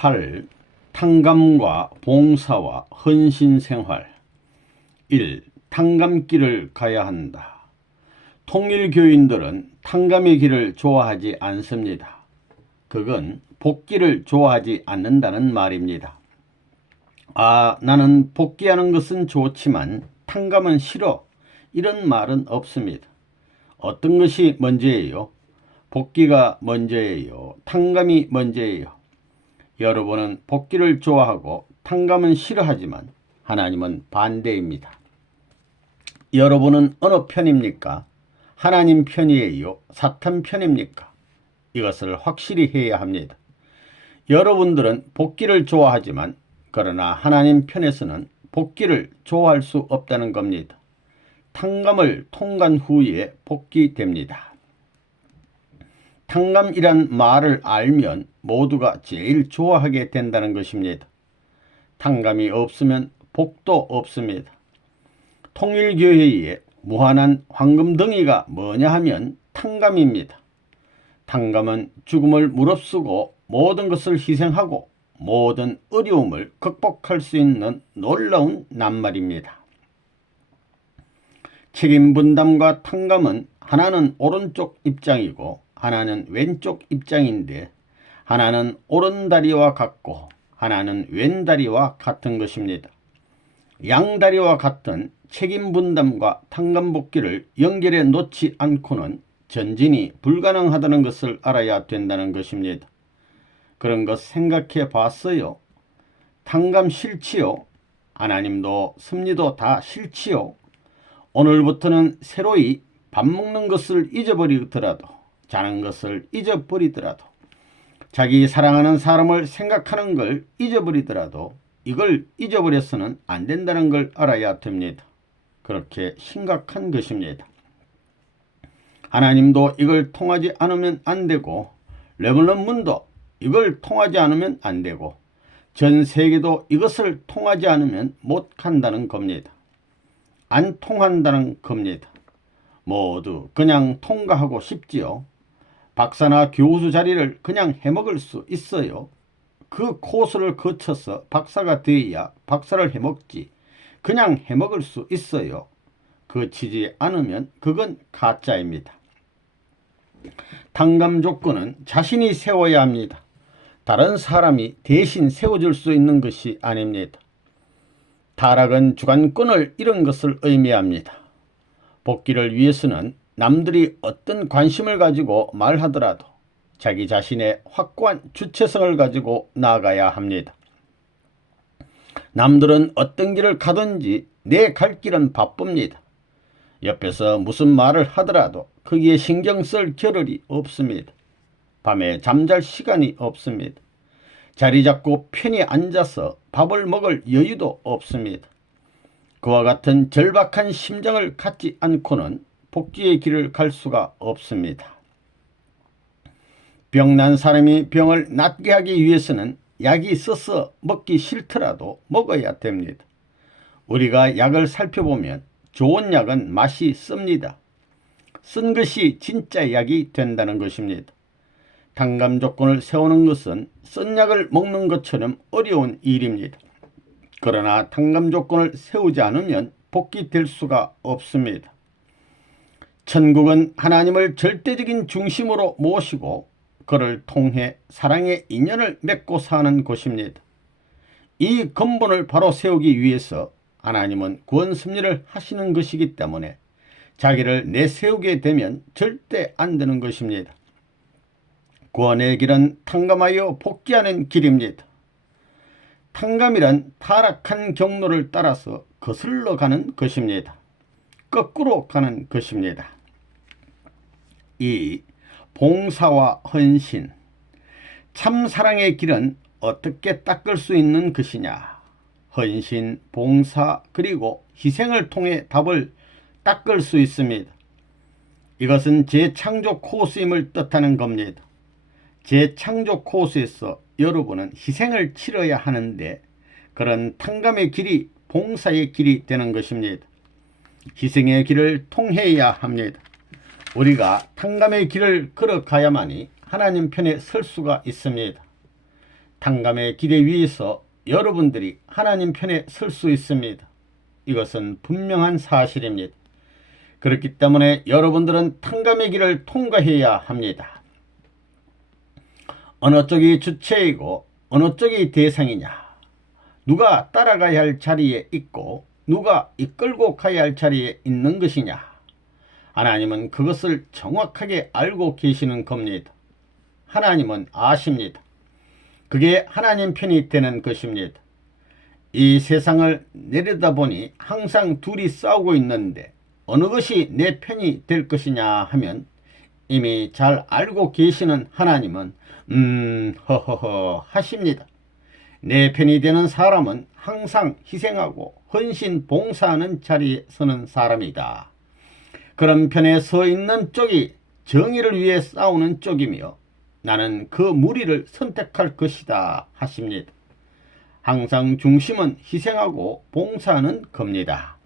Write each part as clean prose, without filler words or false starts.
8. 탕감과 봉사와 헌신 생활. 1. 탕감길을 가야 한다. 통일교인들은 탕감의 길을 좋아하지 않습니다. 그건 복기를 좋아하지 않는다는 말입니다. 나는 복기하는 것은 좋지만 탕감은 싫어. 이런 말은 없습니다. 어떤 것이 먼저예요? 복기가 먼저예요? 탕감이 먼저예요? 여러분은 복기를 좋아하고 탕감은 싫어하지만 하나님은 반대입니다. 여러분은 어느 편입니까? 하나님 편이에요? 사탄 편입니까? 이것을 확실히 해야 합니다. 여러분들은 복기를 좋아하지만 그러나 하나님 편에서는 복기를 좋아할 수 없다는 겁니다. 탕감을 통과한 후에 복기됩니다. 탕감이란 말을 알면 모두가 제일 좋아하게 된다는 것입니다. 탕감이 없으면 복도 없습니다. 통일교회의 무한한 황금덩이가 뭐냐 하면 탕감입니다. 탕감은 죽음을 무릅쓰고 모든 것을 희생하고 모든 어려움을 극복할 수 있는 놀라운 낱말입니다. 책임 분담과 탕감은 하나는 오른쪽 입장이고 하나는 왼쪽 입장인데 하나는 오른다리와 같고 하나는 왼다리와 같은 것입니다. 양다리와 같은 책임 분담과 탕감 복기를 연결해 놓지 않고는 전진이 불가능하다는 것을 알아야 된다는 것입니다. 그런 것 생각해 봤어요? 탕감 싫지요? 하나님도 섭리도 다 싫지요? 오늘부터는 새로이 밥 먹는 것을 잊어버리더라도 자는 것을 잊어버리더라도 자기 사랑하는 사람을 생각하는 걸 잊어버리더라도 이걸 잊어버려서는 안 된다는 걸 알아야 됩니다. 그렇게 심각한 것입니다. 하나님도 이걸 통하지 않으면 안 되고 레몬런 문도 이걸 통하지 않으면 안 되고 전 세계도 이것을 통하지 않으면 못 간다는 겁니다. 안 통한다는 겁니다. 모두 그냥 통과하고 싶지요. 박사나 교수 자리를 그냥 해먹을 수 있어요. 그 코스를 거쳐서 박사가 되어야 박사를 해먹지. 그냥 해먹을 수 있어요. 거치지 않으면 그건 가짜입니다. 탕감 조건은 자신이 세워야 합니다. 다른 사람이 대신 세워줄 수 있는 것이 아닙니다. 타락은 주관권을 잃은 것을 의미합니다. 복기를 위해서는 남들이 어떤 관심을 가지고 말하더라도 자기 자신의 확고한 주체성을 가지고 나아가야 합니다. 남들은 어떤 길을 가든지 내 갈 길은 바쁩니다. 옆에서 무슨 말을 하더라도 거기에 신경 쓸 겨를이 없습니다. 밤에 잠잘 시간이 없습니다. 자리 잡고 편히 앉아서 밥을 먹을 여유도 없습니다. 그와 같은 절박한 심정을 갖지 않고는 복기의 길을 갈 수가 없습니다. 병난 사람이 병을 낫게 하기 위해서는 약이 있어서 먹기 싫더라도 먹어야 됩니다. 우리가 약을 살펴보면 좋은 약은 맛이 씁니다. 쓴 것이 진짜 약이 된다는 것입니다. 탕감 조건을 세우는 것은 쓴 약을 먹는 것처럼 어려운 일입니다. 그러나 탕감 조건을 세우지 않으면 복기될 수가 없습니다. 천국은 하나님을 절대적인 중심으로 모시고 그를 통해 사랑의 인연을 맺고 사는 곳입니다. 이 근본을 바로 세우기 위해서 하나님은 구원 섭리를 하시는 것이기 때문에 자기를 내세우게 되면 절대 안 되는 것입니다. 구원의 길은 탕감하여 복귀하는 길입니다. 탕감이란 타락한 경로를 따라서 거슬러 가는 것입니다. 거꾸로 가는 것입니다. 2. 봉사와 헌신. 참 사랑의 길은 어떻게 닦을 수 있는 것이냐? 헌신, 봉사, 그리고 희생을 통해 답을 닦을 수 있습니다. 이것은 재창조 코스임을 뜻하는 겁니다. 재창조 코스에서 여러분은 희생을 치러야 하는데 그런 탕감의 길이 봉사의 길이 되는 것입니다. 희생의 길을 통해야 합니다. 우리가 탕감의 길을 걸어가야만이 하나님 편에 설 수가 있습니다. 탕감의 기대 위에서 여러분들이 하나님 편에 설 수 있습니다. 이것은 분명한 사실입니다. 그렇기 때문에 여러분들은 탕감의 길을 통과해야 합니다. 어느 쪽이 주체이고 어느 쪽이 대상이냐, 누가 따라가야 할 자리에 있고 누가 이끌고 가야 할 자리에 있는 것이냐, 하나님은 그것을 정확하게 알고 계시는 겁니다. 하나님은 아십니다. 그게 하나님 편이 되는 것입니다. 이 세상을 내려다보니 항상 둘이 싸우고 있는데 어느 것이 내 편이 될 것이냐 하면 이미 잘 알고 계시는 하나님은 허허허 하십니다. 내 편이 되는 사람은 항상 희생하고 헌신 봉사하는 자리에 서는 사람이다. 그런 편에 서 있는 쪽이 정의를 위해 싸우는 쪽이며 나는 그 무리를 선택할 것이다 하십니다. 항상 중심은 희생하고 봉사하는 겁니다.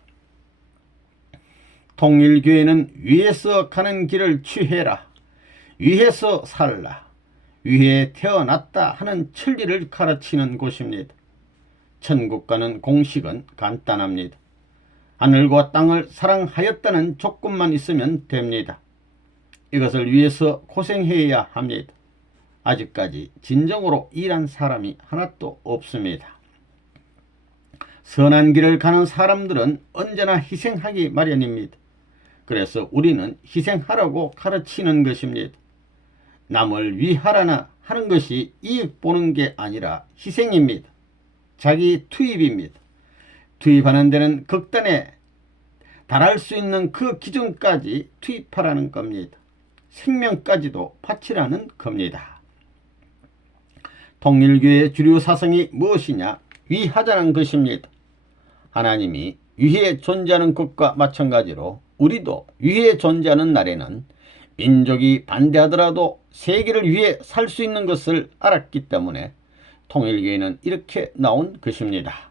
통일교회는 위에서 가는 길을 취해라, 위에서 살라, 위에 태어났다 하는 진리를 가르치는 곳입니다. 천국 가는 공식은 간단합니다. 하늘과 땅을 사랑하였다는 조건만 있으면 됩니다. 이것을 위해서 고생해야 합니다. 아직까지 진정으로 일한 사람이 하나도 없습니다. 선한 길을 가는 사람들은 언제나 희생하기 마련입니다. 그래서 우리는 희생하라고 가르치는 것입니다. 남을 위하라나 하는 것이 이익 보는 게 아니라 희생입니다. 자기 투입입니다. 투입하는 데는 극단에 달할 수 있는 그 기준까지 투입하라는 겁니다. 생명까지도 바치라는 겁니다. 통일교의 주류 사상이 무엇이냐? 위하자는 것입니다. 하나님이 위에 존재하는 것과 마찬가지로 우리도 위에 존재하는 날에는 민족이 반대하더라도 세계를 위해 살 수 있는 것을 알았기 때문에 통일교회는 이렇게 나온 것입니다.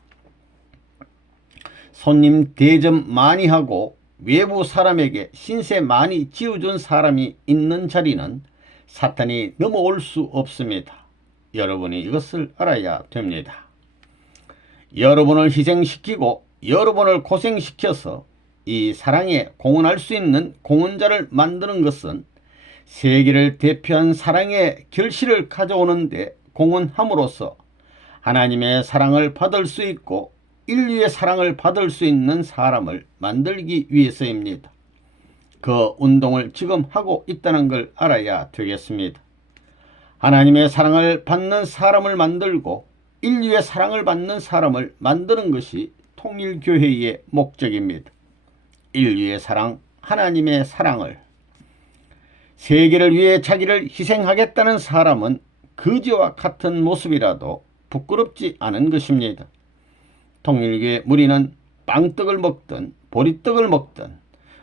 손님 대접 많이 하고 외부 사람에게 신세 많이 지어준 사람이 있는 자리는 사탄이 넘어올 수 없습니다. 여러분이 이것을 알아야 됩니다. 여러분을 희생시키고 여러분을 고생시켜서 이 사랑에 공헌할 수 있는 공헌자를 만드는 것은 세계를 대표한 사랑의 결실을 가져오는데 공헌함으로써 하나님의 사랑을 받을 수 있고 인류의 사랑을 받을 수 있는 사람을 만들기 위해서입니다. 그 운동을 지금 하고 있다는 걸 알아야 되겠습니다. 하나님의 사랑을 받는 사람을 만들고 인류의 사랑을 받는 사람을 만드는 것이 통일교회의 목적입니다. 인류의 사랑, 하나님의 사랑을, 세계를 위해 자기를 희생하겠다는 사람은 거지와 같은 모습이라도 부끄럽지 않은 것입니다. 통일교회 무리는 빵떡을 먹든 보리떡을 먹든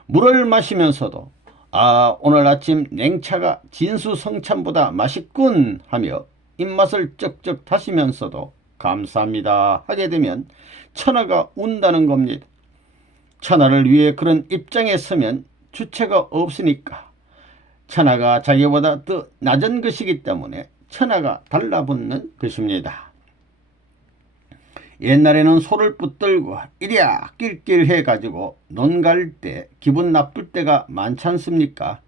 물을 마시면서도 오늘 아침 냉차가 진수성찬보다 맛있군 하며 입맛을 쩍쩍 다시면서도 감사합니다 하게 되면 천하가 운다는 겁니다. 천하를 위해 그런 입장에 서면 주체가 없으니까 천하가 자기보다 더 낮은 것이기 때문에 천하가 달라붙는 것입니다. 옛날에는 소를 붙들고 이리야 낄낄 해가지고 논 갈 때 기분 나쁠 때가 많지 않습니까?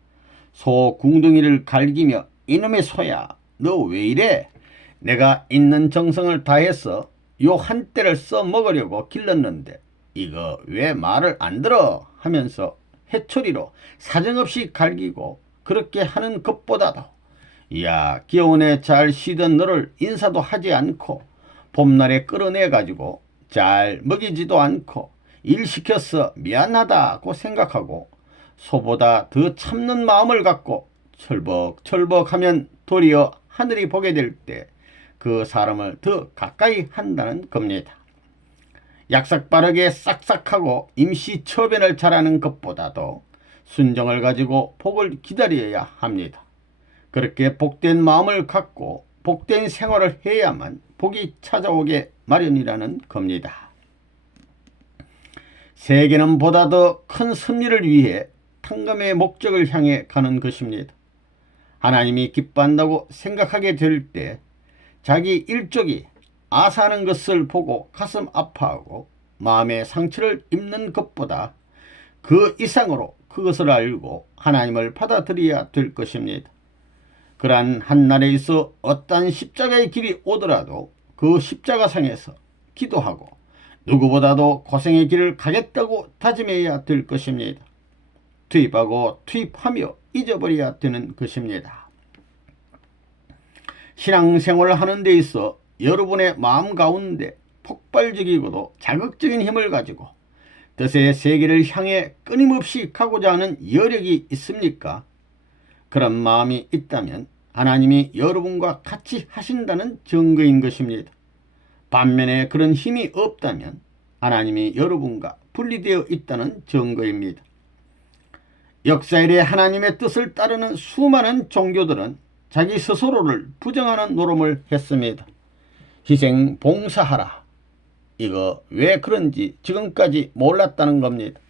소 궁둥이를 갈기며 이놈의 소야 너 왜 이래? 내가 있는 정성을 다해서 요 한 대를 써먹으려고 길렀는데 이거 왜 말을 안 들어? 하면서 해초리로 사정없이 갈기고 그렇게 하는 것보다도 이야 겨우 내 잘 쉬던 너를 인사도 하지 않고 봄날에 끌어내가지고 잘 먹이지도 않고 일 시켜서 미안하다고 생각하고 소보다 더 참는 마음을 갖고 철벅철벅하면 도리어 하늘이 보게 될 때 그 사람을 더 가까이 한다는 겁니다. 약삭빠르게 싹싹하고 임시처변을 잘하는 것보다도 순정을 가지고 복을 기다려야 합니다. 그렇게 복된 마음을 갖고 복된 생활을 해야만 복이 찾아오게 마련이라는 겁니다. 세계는 보다 더 큰 승리를 위해 탕감의 목적을 향해 가는 것입니다. 하나님이 기뻐한다고 생각하게 될 때 자기 일족이 아사하는 것을 보고 가슴 아파하고 마음의 상처를 입는 것보다 그 이상으로 그것을 알고 하나님을 받아들여야 될 것입니다. 그러한 한날에 있어 어떠한 십자가의 길이 오더라도 그 십자가상에서 기도하고 누구보다도 고생의 길을 가겠다고 다짐해야 될 것입니다. 투입하고 투입하며 잊어버려야 되는 것입니다. 신앙생활을 하는 데 있어 여러분의 마음 가운데 폭발적이고도 자극적인 힘을 가지고 뜻의 세계를 향해 끊임없이 가고자 하는 여력이 있습니까? 그런 마음이 있다면 하나님이 여러분과 같이 하신다는 증거인 것입니다. 반면에 그런 힘이 없다면 하나님이 여러분과 분리되어 있다는 증거입니다. 역사 이래 하나님의 뜻을 따르는 수많은 종교들은 자기 스스로를 부정하는 노름을 했습니다. 희생 봉사하라. 이거 왜 그런지 지금까지 몰랐다는 겁니다.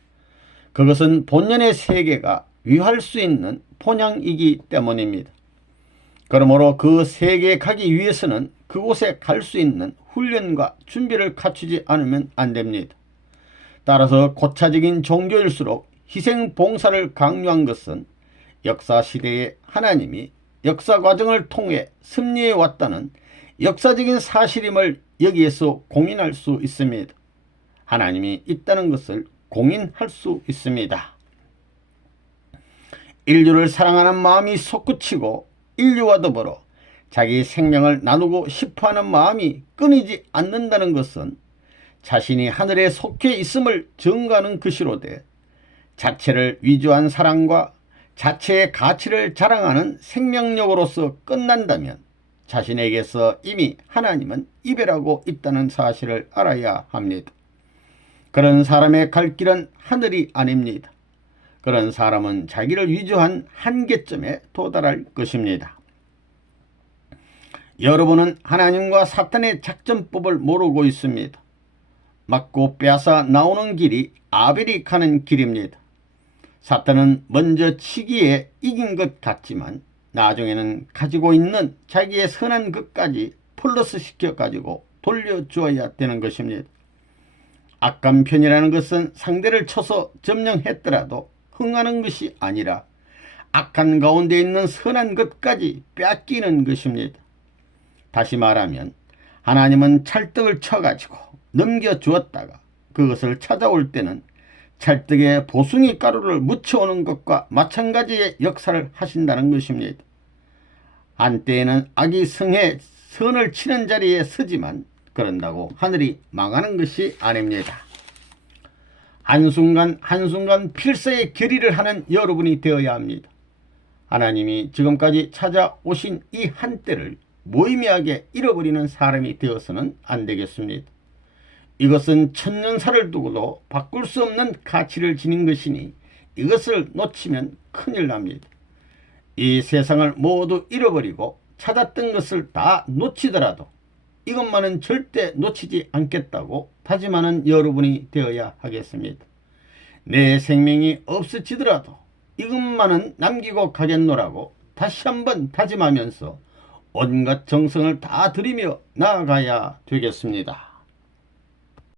그것은 본연의 세계가 위할 수 있는 본향이기 때문입니다. 그러므로 그 세계에 가기 위해서는 그곳에 갈 수 있는 훈련과 준비를 갖추지 않으면 안 됩니다. 따라서 고차적인 종교일수록 희생 봉사를 강요한 것은 역사시대에 하나님이 역사 과정을 통해 섭리해 왔다는 역사적인 사실임을 여기에서 공인할 수 있습니다. 하나님이 있다는 것을 공인할 수 있습니다. 인류를 사랑하는 마음이 솟구치고 인류와 더불어 자기 생명을 나누고 싶어하는 마음이 끊이지 않는다는 것은 자신이 하늘에 속해 있음을 증거하는 것이로되 자체를 위조한 사랑과 자체의 가치를 자랑하는 생명력으로서 끝난다면 자신에게서 이미 하나님은 이별하고 있다는 사실을 알아야 합니다. 그런 사람의 갈 길은 하늘이 아닙니다. 그런 사람은 자기를 위조한 한계점에 도달할 것입니다. 여러분은 하나님과 사탄의 작전법을 모르고 있습니다. 맞고 빼앗아 나오는 길이 아벨이 가는 길입니다. 사탄은 먼저 치기에 이긴 것 같지만 나중에는 가지고 있는 자기의 선한 것까지 플러스 시켜가지고 돌려주어야 되는 것입니다. 악한 편이라는 것은 상대를 쳐서 점령했더라도 흥하는 것이 아니라 악한 가운데 있는 선한 것까지 뺏기는 것입니다. 다시 말하면 하나님은 찰떡을 쳐가지고 넘겨주었다가 그것을 찾아올 때는 찰떡에 보숭이 가루를 묻혀오는 것과 마찬가지의 역사를 하신다는 것입니다. 한때에는 악이 성해 선을 치는 자리에 서지만 그런다고 하늘이 망하는 것이 아닙니다. 한순간 한순간 필사의 결의를 하는 여러분이 되어야 합니다. 하나님이 지금까지 찾아오신 이 한때를 무의미하게 잃어버리는 사람이 되어서는 안 되겠습니다. 이것은 천년사를 두고도 바꿀 수 없는 가치를 지닌 것이니 이것을 놓치면 큰일 납니다. 이 세상을 모두 잃어버리고 찾았던 것을 다 놓치더라도 이것만은 절대 놓치지 않겠다고 다짐하는 여러분이 되어야 하겠습니다. 내 생명이 없어지더라도 이것만은 남기고 가겠노라고 다시 한번 다짐하면서 온갖 정성을 다 들이며 나아가야 되겠습니다.